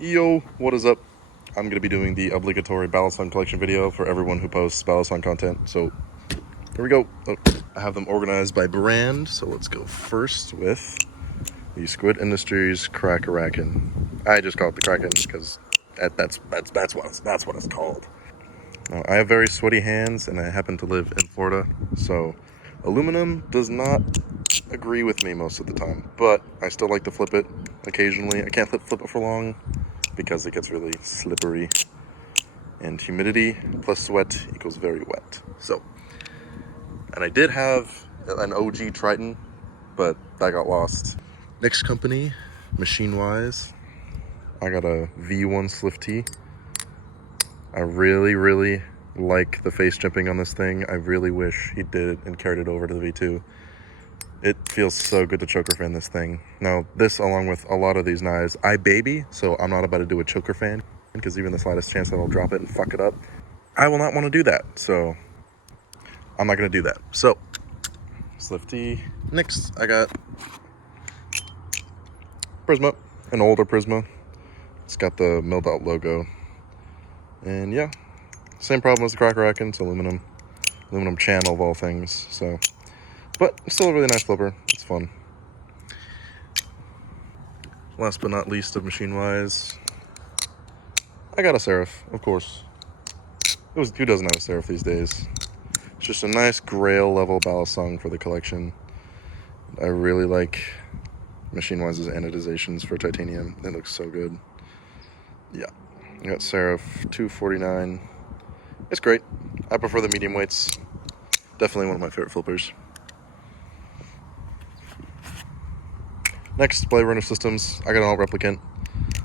Yo, what is up? I'm going to be doing the obligatory Balisong Collection video for everyone who posts Balisong content. So, here we go. Oh, I have them organized by brand. So let's go first with the Squid Industries Crackerakin. I just call it the Kraken because that's what it's called. Now, I have very sweaty hands and I happen to live in Florida, so aluminum does not agree with me most of the time, but I still like to flip it occasionally. I can't flip it for long because it gets really slippery, and humidity plus sweat equals very wet. So, and I did have an OG Triton, but that got lost. Next company, machine-wise, I got a V1 Slift T. I really like the face jimping on this thing. I really wish he did and carried it over to the V2. It feels so good to choker fan this thing. Now, this, along with a lot of these knives, I baby, so I'm not about to do a choker fan, because even the slightest chance that I'll drop it and fuck it up, I will not want to do that, so I'm not going to do that. So, Slifty. Next, I got Prisma, an older Prisma. It's got the milled out logo. And yeah, same problem as the Crackerakin. It's aluminum channel of all things, so. But still a really nice flipper. It's fun. Last but not least of machine-wise, I got a Seraph, of course. Who doesn't have a Seraph these days? It's just a nice Grail level Balisong for the collection. I really like machine-wise's anodizations for titanium. It looks so good. Yeah, I got Seraph 249. It's great. I prefer the medium weights. Definitely one of my favorite flippers. Next, Blade Runner Systems. I got an alt replicant.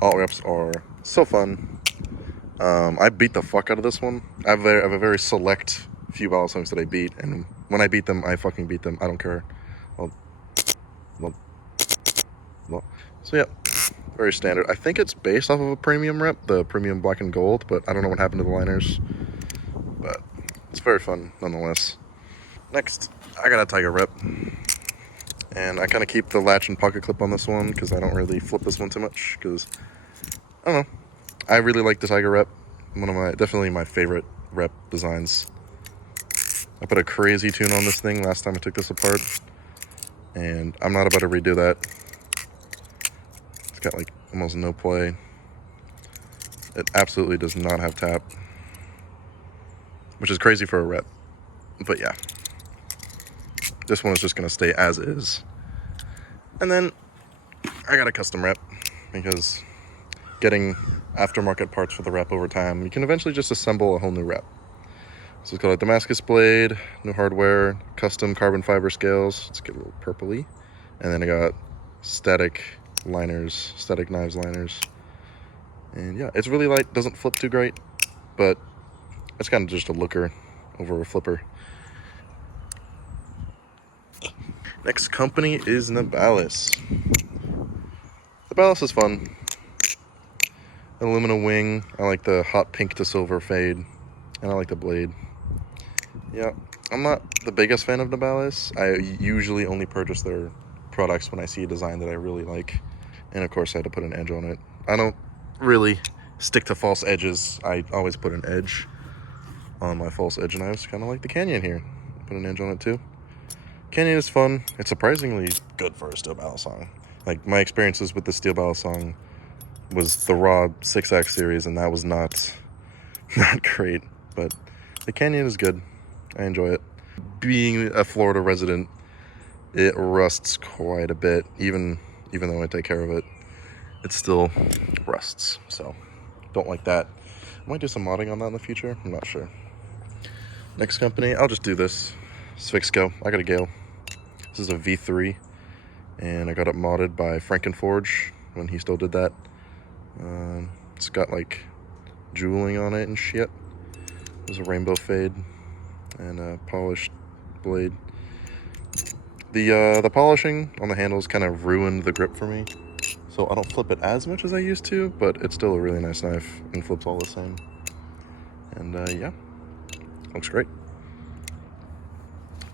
Alt reps are so fun. I beat the fuck out of this one. I have a very select few Balisongs that I beat, and when I beat them, I fucking beat them. I don't care. Well. So yeah, very standard. I think it's based off of a premium rep, the premium black and gold, but I don't know what happened to the liners. But it's very fun nonetheless. Next, I got a Tiger rep. And I kind of keep the latch and pocket clip on this one because I don't really flip this one too much because, I don't know, I really like the Tiger rep. Definitely my favorite rep designs. I put a crazy tune on this thing last time I took this apart, and I'm not about to redo that. It's got like almost no play. It absolutely does not have tap, which is crazy for a rep, but yeah. This one is just going to stay as is. And then I got a custom rep because getting aftermarket parts for the rep over time, you can eventually just assemble a whole new rep. So it's got a Damascus blade, new hardware, custom carbon fiber scales. Let's get a little purpley. And then I got static knives liners. And yeah, it's really light, doesn't flip too great, but it's kind of just a looker over a flipper. Next company is Nabalis. Nabalis is fun. Aluminum wing. I like the hot pink to silver fade. And I like the blade. Yeah, I'm not the biggest fan of Nabalis. I usually only purchase their products when I see a design that I really like. And of course I had to put an edge on it. I don't really stick to false edges. I always put an edge on my false edge knives. Kind of like the Canyon here. Put an edge on it too. Canyon is fun. It's surprisingly good for a steel Balisong. Like, my experiences with the steel Balisong was the raw 6X series, and that was not great. But the Canyon is good. I enjoy it. Being a Florida resident, it rusts quite a bit. Even though I take care of it, it still rusts. So, don't like that. I might do some modding on that in the future. I'm not sure. Next company, I'll just do this. Sphixco. I got a Gale. This is a V3, and I got it modded by Frankenforge when he still did that. It's got like jeweling on it and shit. There's a rainbow fade and a polished blade. The polishing on the handles kind of ruined the grip for me, so I don't flip it as much as I used to, but it's still a really nice knife and flips all the same. And yeah, looks great.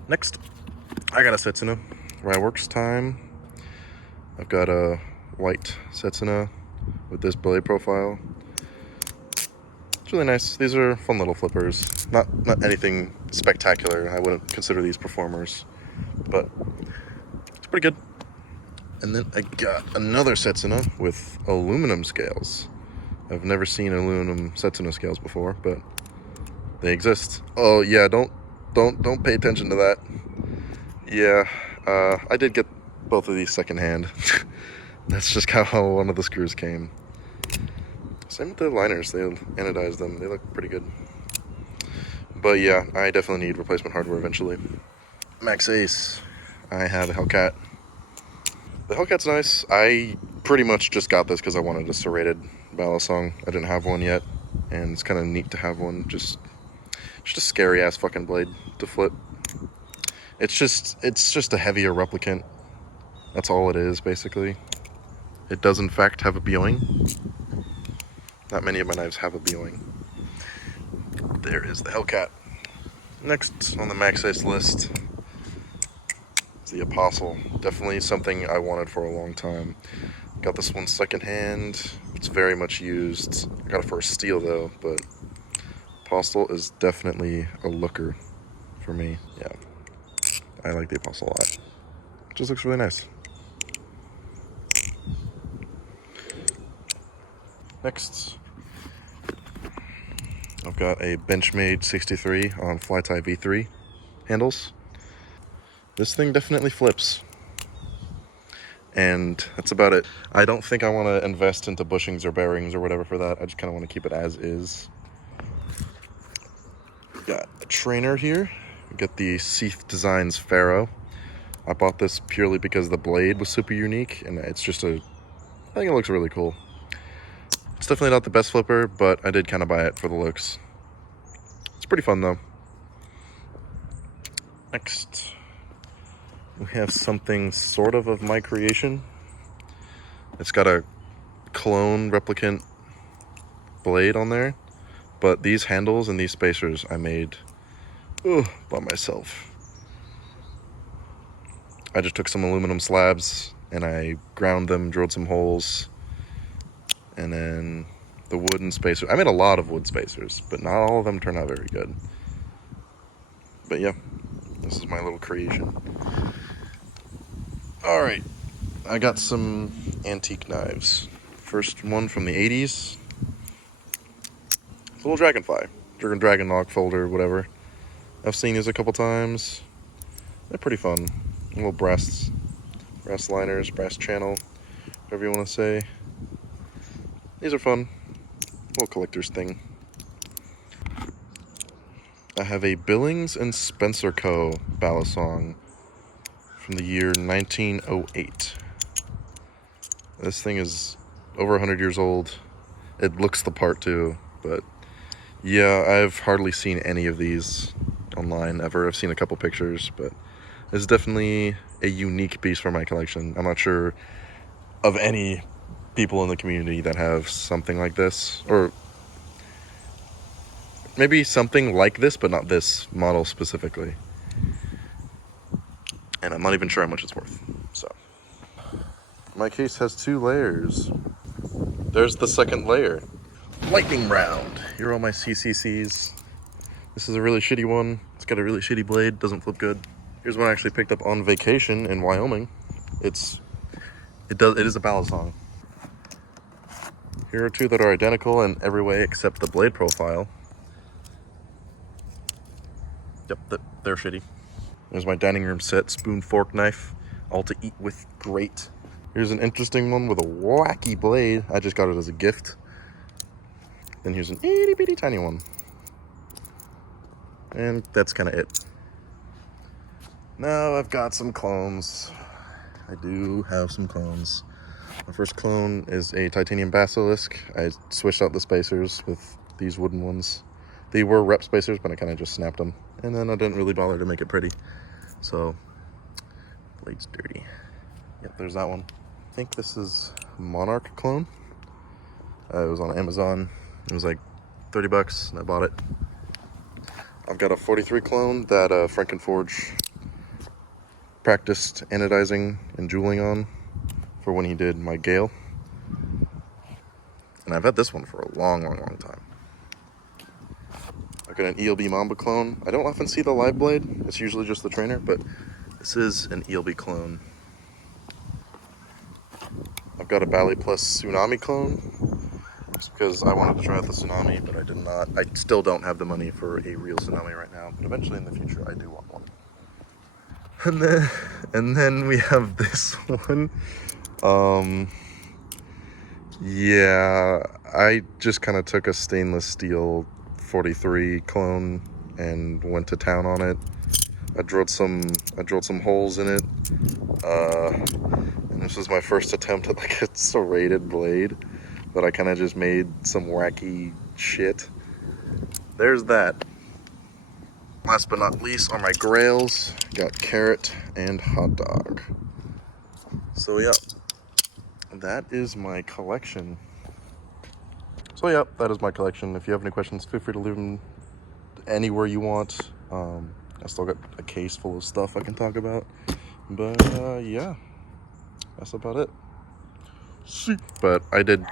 Next, I got a Setsuna Ryworks time. I've got a white Setsuna with this blade profile. It's really nice. These are fun little flippers. Not anything spectacular. I wouldn't consider these performers, but it's pretty good. And then I got another Setsuna with aluminum scales. I've never seen aluminum Setsuna scales before, but they exist. Oh yeah, don't pay attention to that. Yeah, I did get both of these secondhand. That's just how one of the screws came. Same with the liners, they anodized them, they look pretty good. But yeah, I definitely need replacement hardware eventually. Max Ace, I have a Hellcat. The Hellcat's nice. I pretty much just got this because I wanted a serrated Balisong. I didn't have one yet, and it's kind of neat to have one. Just a scary ass fucking blade to flip. It's just a heavier replicant. That's all it is, basically. It does in fact have a Bioing. Not many of my knives have a Bioing. There is the Hellcat. Next on the Max Ace list is the Apostle. Definitely something I wanted for a long time. Got this one secondhand. It's very much used. I got it for a steal though, but Apostle is definitely a looker for me. Yeah, I like the Apostle a lot. It just looks really nice. Next, I've got a Benchmade 63 on Fly-Tie V3 handles. This thing definitely flips. And that's about it. I don't think I want to invest into bushings or bearings or whatever for that. I just kind of want to keep it as is. Got a trainer here. We got the Seath Designs Pharaoh. I bought this purely because the blade was super unique, and it's just I think it looks really cool. It's definitely not the best flipper, but I did kind of buy it for the looks. It's pretty fun though. Next, we have something sort of my creation. It's got a clone replicant blade on there, but these handles and these spacers I made by myself. I just took some aluminum slabs and I ground them, drilled some holes, and then the wooden spacer. I made a lot of wood spacers, but not all of them turned out very good. But yeah, this is my little creation. Alright, I got some antique knives. First one from the 80s. It's a little dragonfly. Dragon log folder, whatever. I've seen these a couple times. They're pretty fun. Little brass liners, brass channel, whatever you want to say. These are fun. Little collector's thing. I have a Billings and Spencer Co. Balisong from the year 1908. This thing is over 100 years old. It looks the part too, but yeah, I've hardly seen any of these online ever. I've seen a couple pictures, but it's definitely a unique piece for my collection. I'm not sure of any people in the community that have something like this, or maybe something like this, but not this model specifically. And I'm not even sure how much it's worth. So, my case has 2 layers. There's the second layer. Lightning round. Here are all my CCCs. This is a really shitty one. It's got a really shitty blade, doesn't flip good. Here's one I actually picked up on vacation in Wyoming. It is a Balisong. Here are 2 that are identical in every way except the blade profile. Yep, they're shitty. There's my dining room set, spoon, fork, knife, all to eat with great. Here's an interesting one with a wacky blade. I just got it as a gift. Then here's an itty bitty tiny one. And that's kind of it. Now I've got some clones. I do have some clones. My first clone is a titanium basilisk. I switched out the spacers with these wooden ones. They were rep spacers, but I kind of just snapped them. And then I didn't really bother to make it pretty. So, blade's dirty. Yep, there's that one. I think this is Monarch clone. It was on Amazon. It was like 30 bucks, and I bought it. I've got a 43 clone that Frankenforge practiced anodizing and jeweling on for when he did my Gale. And I've had this one for a long, long, long time. I've got an ELB Mamba clone. I don't often see the live blade. It's usually just the trainer, but this is an ELB clone. I've got a Bali Plus Tsunami clone. It's because I wanted to try out the Tsunami, but I did not. I still don't have the money for a real Tsunami right now, but eventually in the future I do want one. And then we have this one. Yeah, I just kind of took a stainless steel 43 clone and went to town on it. I drilled some holes in it. And this was my first attempt at like a serrated blade, but I kind of just made some wacky shit. There's that. Last but not least are my grails. Got carrot and hot dog. So yeah, that is my collection. So yeah, that is my collection. If you have any questions, feel free to leave them anywhere you want. I still got a case full of stuff I can talk about. But yeah, that's about it. See, but I did